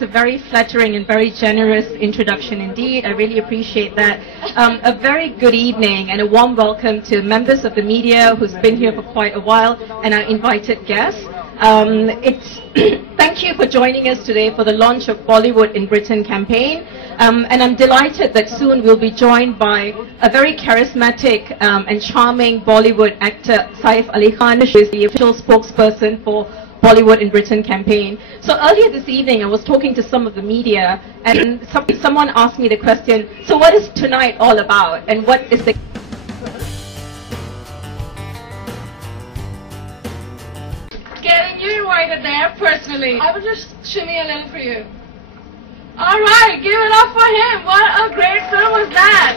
was a very flattering and very generous introduction indeed. I really appreciate that. A very good evening and a warm welcome to members of the media who's been here for quite a while and our invited guests. Thank you for joining us today for the launch of Bollywood in Britain campaign. And I'm delighted that soon we'll be joined by a very charismatic and charming Bollywood actor, Saif Ali Khan, who is the official spokesperson for Bollywood in Britain campaign. So earlier this evening I was talking to some of the media and someone asked me the question, so what is tonight all about and what is the... Getting you invited there personally. I will just shimmy a little for you. Alright, give it up for him. What a great film was that.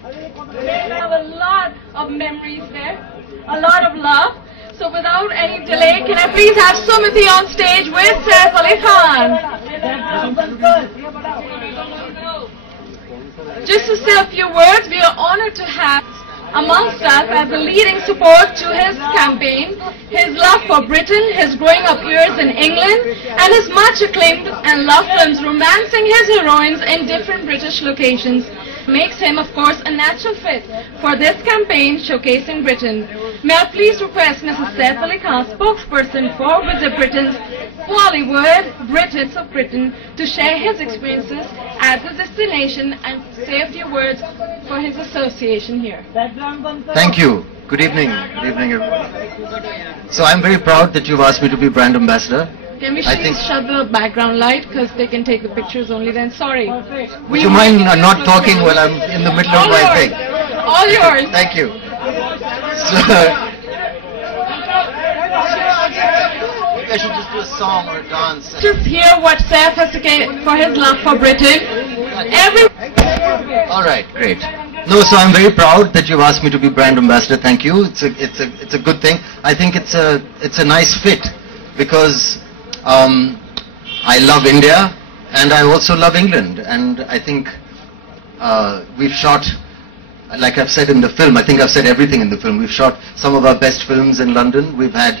I have a lot of memories there, a lot of love. So without any delay, can I please have Sumiti on stage with Saif Ali Khan? Just to say a few words, we are honored to have amongst us as a leading support to his campaign, his love for Britain, his growing up years in England, and his much acclaimed and loved films romancing his heroines in different British locations. Makes him, of course, a natural fit for this campaign showcasing Britain. May I please request Mrs. Saif Ali Khan, spokesperson for Visit Britain's Bollywood, British of Britain, to share his experiences at the destination and say a few words for his association here. Thank you. Good evening. Good evening, everyone. So I'm very proud that you've asked me to be brand ambassador. Can we please shut the background light because they can take the pictures only then? Sorry. Would you mind not talking while I'm in the middle of my thing? All yours. Thank you. So, maybe I should just do a song or a dance. Just hear what Saif has to say for his love for Britain. All right, great. No, so I'm very proud that you've asked me to be brand ambassador. Thank you. It's a good thing. I think it's a nice fit because I love India and I also love England, and I think we've shot, like I've said in the film, I think I've said everything in the film. We've shot some of our best films in London. We've had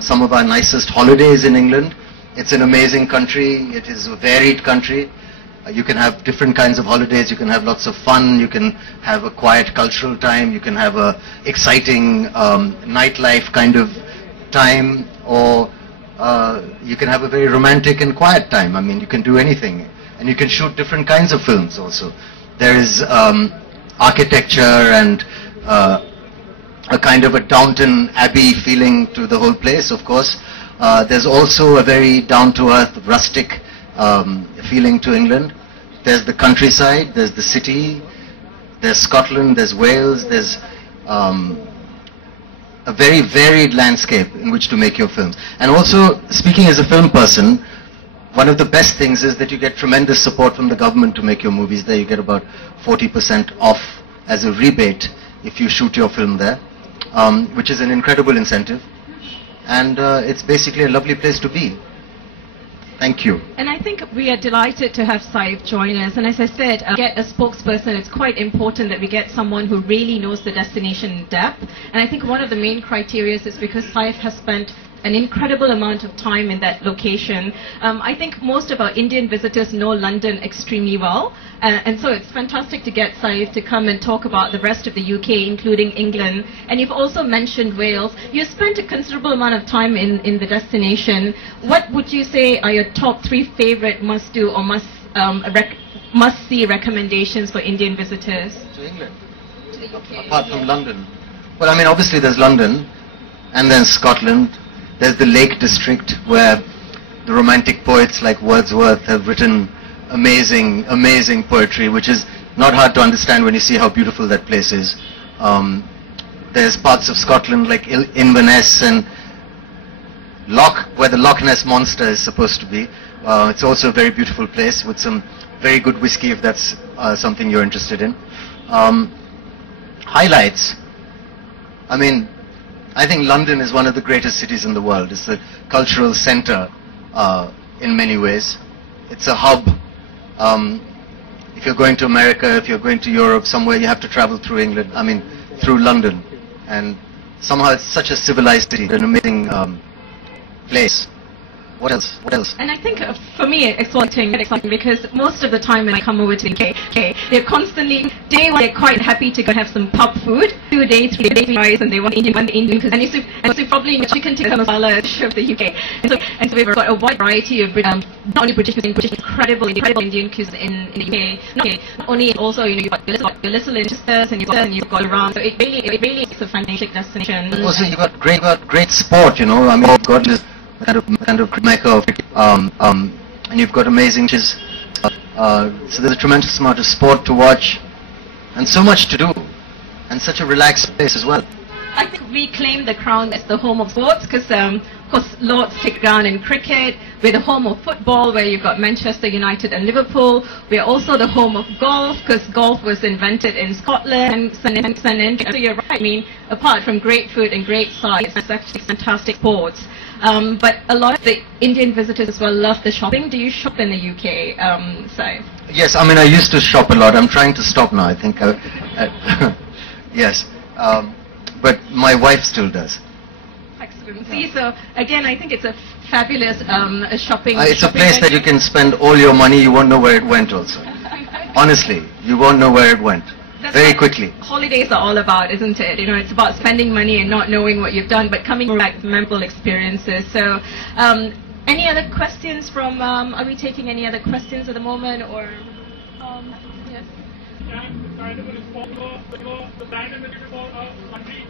some of our nicest holidays in England. It's an amazing country. It is a varied country. You can have different kinds of holidays. You can have lots of fun. You can have a quiet cultural time. You can have a exciting nightlife kind of time, or you can have a very romantic and quiet time. I mean, you can do anything, and you can shoot different kinds of films also. There is architecture and a kind of a Downton Abbey feeling to the whole place, of course. There's also a very down-to-earth, rustic feeling to England. There's the countryside, there's the city, there's Scotland, there's Wales, there's a very varied landscape in which to make your films. And also, speaking as a film person, one of the best things is that you get tremendous support from the government to make your movies there. You get about 40% off as a rebate if you shoot your film there, which is an incredible incentive. And it's basically a lovely place to be. Thank you. And I think we are delighted to have Saif join us. And as I said, get a spokesperson. It's quite important that we get someone who really knows the destination in depth. And I think one of the main criteria is because Saif has spent an incredible amount of time in that location. I think most of our Indian visitors know London extremely well. And so it's fantastic to get Saif to come and talk about the rest of the UK, including England. And you've also mentioned Wales. You spent a considerable amount of time in the destination. What would you say are your top 3 favorite must-do or must-see recommendations for Indian visitors? To England? To the UK. Apart from London. Well, I mean, obviously there's London, and then Scotland. There's the Lake District, where the romantic poets like Wordsworth have written amazing, amazing poetry, which is not hard to understand when you see how beautiful that place is. There's parts of Scotland like Inverness and where the Loch Ness Monster is supposed to be. It's also a very beautiful place with some very good whiskey, if that's something you're interested in. Highlights. I mean, I think London is one of the greatest cities in the world. It's a cultural center in many ways. It's a hub. If you're going to America, if you're going to Europe, somewhere you have to travel through England, I mean through London. And somehow it's such a civilized city, an amazing place. What else? What else? And I think for me it's exciting because most of the time when I come over to the UK, they're constantly, day one they're quite happy to go have some pub food, 2 days, 3 days rice, and they want Indian because and so probably chicken tikka masala of the UK. And so we've got a wide variety of not only British cuisine, incredible Indian cuisine in the UK. Not only also you've got your little Manchesters and you've got around. So it really is a fantastic destination. Also you've got great sport. I mean you've got this kind of mecca of and you've got amazing so there's a tremendous amount of sport to watch and so much to do and such a relaxed place as well. I think we claim the crown as the home of sports because of course Lord's kick ground in cricket. We're the home of football where you've got Manchester United and Liverpool. We're also the home of golf because golf was invented in Scotland and so you're right, I mean apart from great food and great sights, it's actually fantastic sports. But a lot of the Indian visitors as well love the shopping. Do you shop in the UK, Saif? Yes, I mean I used to shop a lot. I'm trying to stop now. I think yes, but my wife still does. Excellent. See, so again, I think it's a fabulous shopping. It's a place that you can spend all your money. You won't know where it went. Also, honestly, you won't know where it went. Very quickly. Holidays are all about, isn't it? It's about spending money and not knowing what you've done, but coming back with memorable experiences. So, any other questions from? Are we taking any other questions at the moment, or? Yes. Kind of a response the brand ambassador for a country,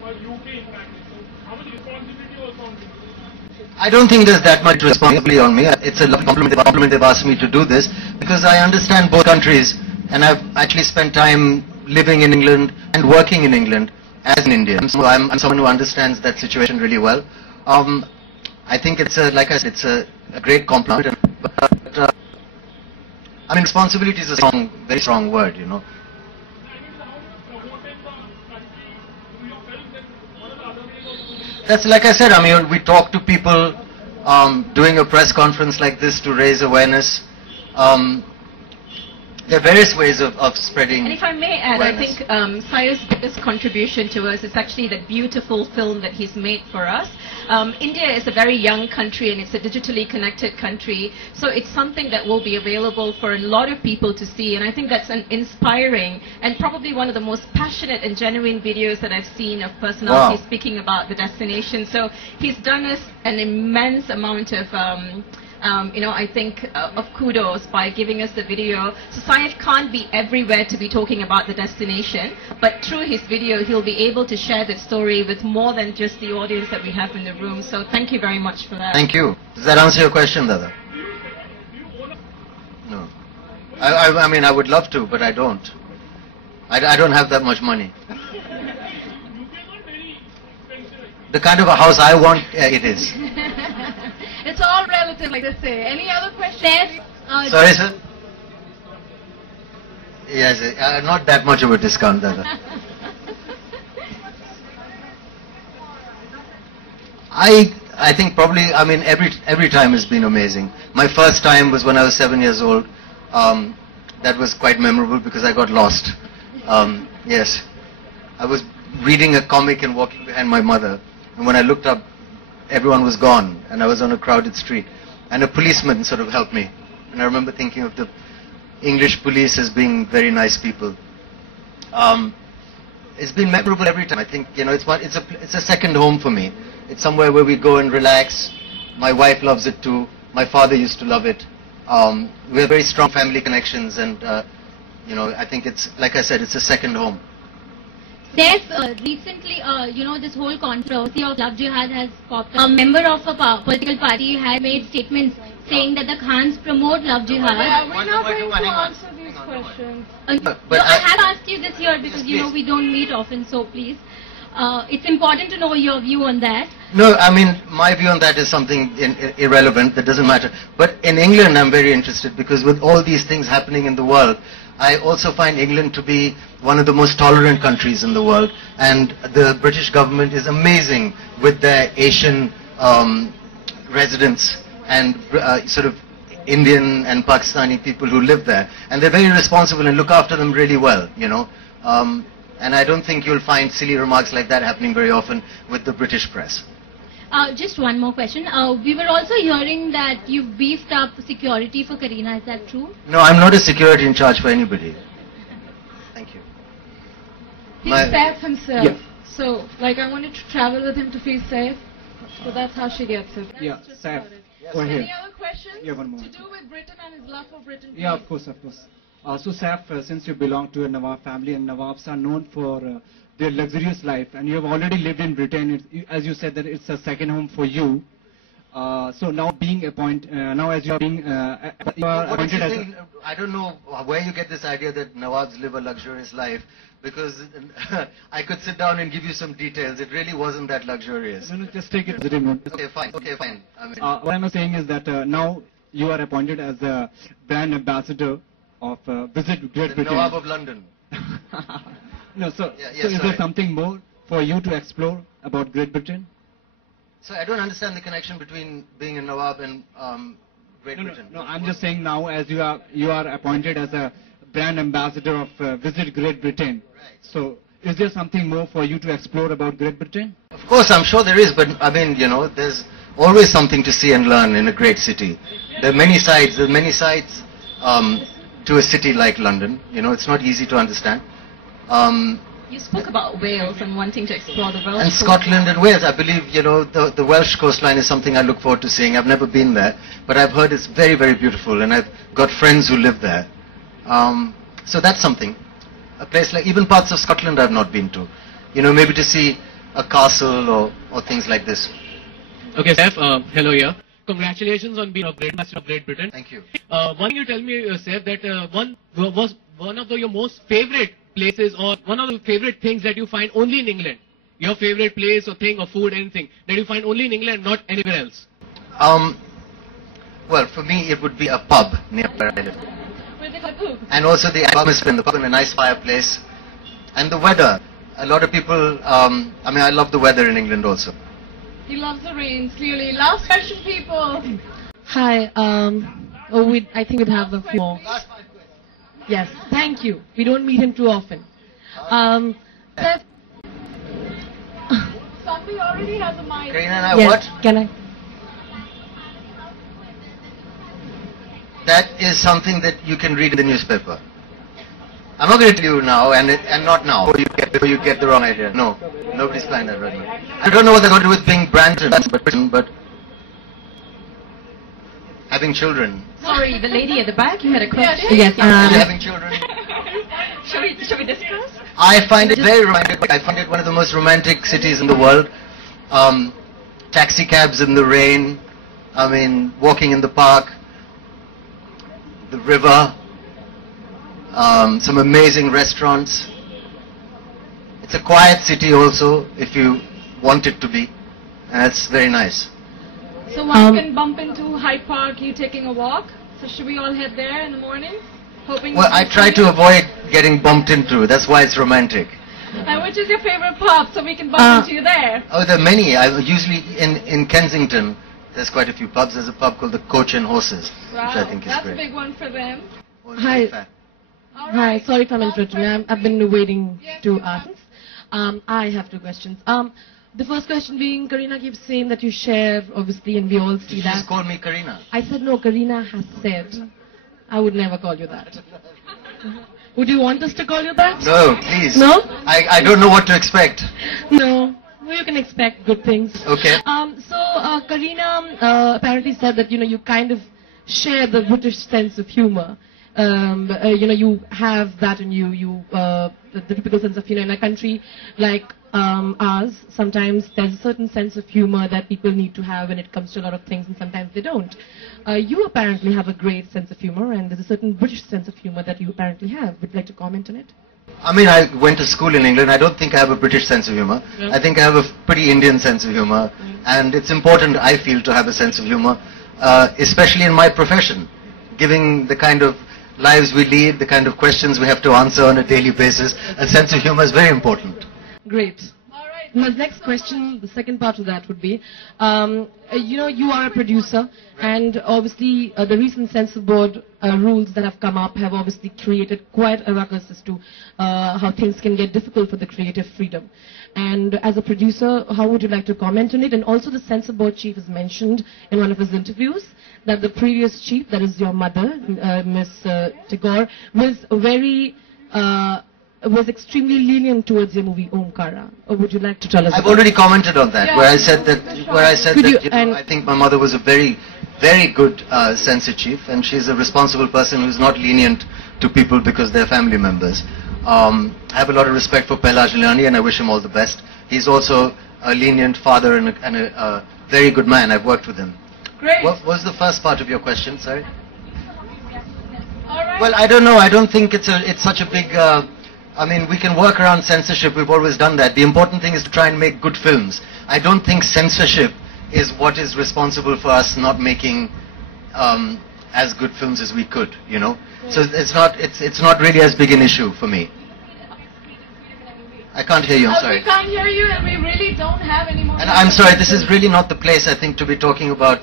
for UK in fact. So, how much responsibility was on you? I don't think there's that much responsibility on me. It's a lovely compliment they've asked me to do this because I understand both countries. And I've actually spent time living in England and working in England as an Indian. So I'm someone who understands that situation really well. I think it's like I said, it's a great compliment. But I mean, responsibility is a very strong word, That's like I said. I mean, we talk to people doing a press conference like this to raise awareness. There are various ways of spreading. And if I may add, awareness. I think Saif's biggest contribution to us is actually that beautiful film that he's made for us. India is a very young country and it's a digitally connected country, so it's something that will be available for a lot of people to see, and I think that's an inspiring and probably one of the most passionate and genuine videos that I've seen of personalities speaking about the destination. So he's done us an immense amount of I think of kudos by giving us the video. So Saif can't be everywhere to be talking about the destination, but through his video he'll be able to share that story with more than just the audience that we have in the room. So thank you very much for that. Thank you. Does that answer your question, Dada? No. I mean I would love to, but I don't. I don't have that much money. The kind of a house I want, it is. It's all relative, like they say. Any other questions? Sorry, sir? Yes, not that much of a discount, Dada. I think probably, I mean, every time has been amazing. My first time was when I was 7 years old. That was quite memorable because I got lost. Yes. I was reading a comic and walking behind my mother. And when I looked up, everyone was gone and I was on a crowded street. And a policeman sort of helped me. And I remember thinking of the English police as being very nice people. It's been memorable every time. I think, it's a second home for me. It's somewhere where we go and relax. My wife loves it too. My father used to love it. We have very strong family connections and, I think it's, like I said, it's a second home. There's recently, this whole controversy of love jihad has popped up. A member of a political party had made statements saying that the Khans promote love jihad. We're not going to answer these questions. But I have asked you this here because, we don't meet often, so please. It's important to know your view on that. No, I mean, my view on that is something irrelevant, that doesn't matter. But in England, I'm very interested because with all these things happening in the world, I also find England to be one of the most tolerant countries in the world. And the British government is amazing with their Asian residents and sort of Indian and Pakistani people who live there. And they're very responsible and look after them really well, And I don't think you'll find silly remarks like that happening very often with the British press. Just one more question. We were also hearing that you've beefed up security for Kareena. Is that true? No, I'm not a security in charge for anybody. Thank you. He's My- safe himself. Yeah. So, like, I wanted to travel with him to feel safe. So that's how she gets it. Yeah, Saif, over Any here. other questions? Yeah, one more. To do with Britain and his love for Britain? Yeah, please? of course, of course. So Saif, since you belong to a Nawab family, and Nawabs are known for their luxurious life, and you have already lived in Britain, as you said that it's a second home for you. So now being now as you are being, you are What do appointed you as think? I don't know where you get this idea that Nawabs live a luxurious life, because I could sit down and give you some details. It really wasn't that luxurious. no, just take it as a note. Okay, fine. Okay, fine. I mean, What I'm saying is that now you are appointed as the brand ambassador of Visit Great the Britain. Nawab of London. No, so, Yeah, so is there sorry. something more for you to explore about Great Britain? So I don't understand the connection between being a Nawab and Great No, Britain. I'm just saying now as you are appointed as a brand ambassador of Visit Great Britain. Right. So is there something more for you to explore about Great Britain? Of course, I'm sure there is, but I mean, there's always something to see and learn in a great city. There are many sides. There are many sides to a city like London. It's not easy to understand. You spoke about Wales and wanting to explore the Welsh And Scotland and Wales, I believe, the Welsh coastline is something I look forward to seeing. I've never been there, but I've heard it's very, very beautiful, and I've got friends who live there. So that's something. A place like, even parts of Scotland I've not been to. Maybe to see a castle or things like this. Okay, Saif, hello here. Congratulations on being a Great Master of Great Britain. Thank you. Why don't you tell me, Saif, that one of your most favorite places or one of the favorite things that you find only in England? Your favorite place or thing or food, anything that you find only in England, not anywhere else? Well, for me, it would be a pub near where I live. With the taboo. And also the atmosphere in the pub, and a nice fireplace. And the weather. A lot of people, I love the weather in England also. He loves the rain, clearly. Last question, people. Hi, I think we'd have a few more. Yes, thank you. We don't meet him too often. Seth, Somebody already has a mic. Kareena and I, yes, what? can I? That is something that you can read in the newspaper. I'm not going to tell you now, and not now, before you get the wrong idea. No, nobody's planning that right now. I don't know what they're going to do with being Brandon, but having children. Sorry, the lady at the back, you had a question? Yes, Having children. Shall we discuss? I find it very romantic. I find it one of the most romantic cities in the world. Taxi cabs in the rain. Walking in the park. The river. Some amazing restaurants. It's a quiet city also, if you want it to be. And it's very nice. So one can bump into Hyde Park, you taking a walk. So should we all head there in the morning? Hoping. Well, I try to avoid getting bumped into. That's why it's romantic. And which is your favorite pub, so we can bump into you there? Oh, there are many. Usually in Kensington, there's quite a few pubs. There's a pub called the Coach and Horses, Wow, which I think is that's great. a big one for them. Hi. All Hi, right. sorry if I'm interrupting. I've been waiting to ask. I have two questions. The first question being, Kareena keeps saying that you share, obviously, and we all see You that. just call me Kareena. I said, no, Kareena has said. I would never call you that. Would you want us to call you that? No, please. No? I don't know what to expect. No. Well, you can expect good things. Okay. Kareena apparently said that, you kind of share the British sense of humor. You have that in you, the typical sense of humor in a country like ours. Sometimes there's a certain sense of humor that people need to have when it comes to a lot of things, and sometimes they don't. You apparently have a great sense of humor, and there's a certain British sense of humor that you apparently have. Would you like to comment on it? I went to school in England. I don't think I have a British sense of humor. No. I think I have a pretty Indian sense of humor. And it's important, I feel, to have a sense of humor, especially in my profession, given the kind of lives we lead, the kind of questions we have to answer on a daily basis. A sense of humor is very important. Great. All right. My next question, the second part of that would be, you are a producer, and obviously the recent censor board rules that have come up have obviously created quite a ruckus as to how things can get difficult for the creative freedom. And as a producer, how would you like to comment on it? And also the censor board chief has mentioned in one of his interviews that the previous chief, that is your mother, Miss Tagore, was extremely lenient towards your movie Omkara. Or would you like to tell us? I've already commented on that, where I said that I think my mother was a very, very good censor chief, and she's a responsible person who's not lenient to people because they're family members. I have a lot of respect for Pehla Jilani, and I wish him all the best. He's also a lenient father and a very good man. I've worked with him. Great. What was the first part of your question? Sorry. All right. Well, I don't know. I don't think it's such a big. I mean, we can work around censorship. We've always done that. The important thing is to try and make good films. I don't think censorship is what is responsible for us not making as good films as we could. You know. So it's not really as big an issue for me. I can't hear you. I'm sorry. We can't hear you, and we really don't have any more. And I'm sorry. This is really not the place, I think, to be talking about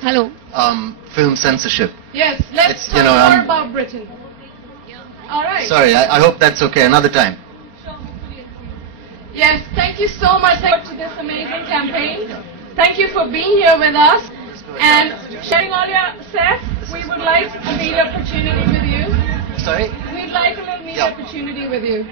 film censorship. Yes, let's talk more about Britain. All right. Sorry, I hope that's okay. Another time. Yes, thank you so much for this amazing campaign. Thank you for being here with us and sharing all your Saif. We would like a media opportunity with you. Sorry? We'd like a little media opportunity with you.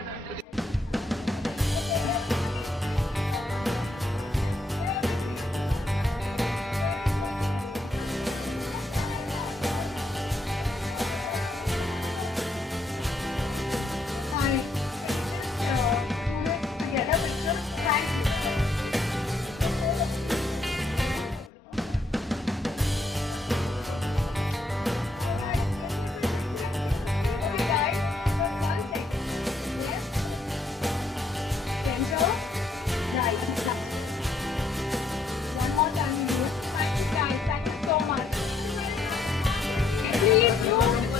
One more time, thank you guys, thank you so much. Please do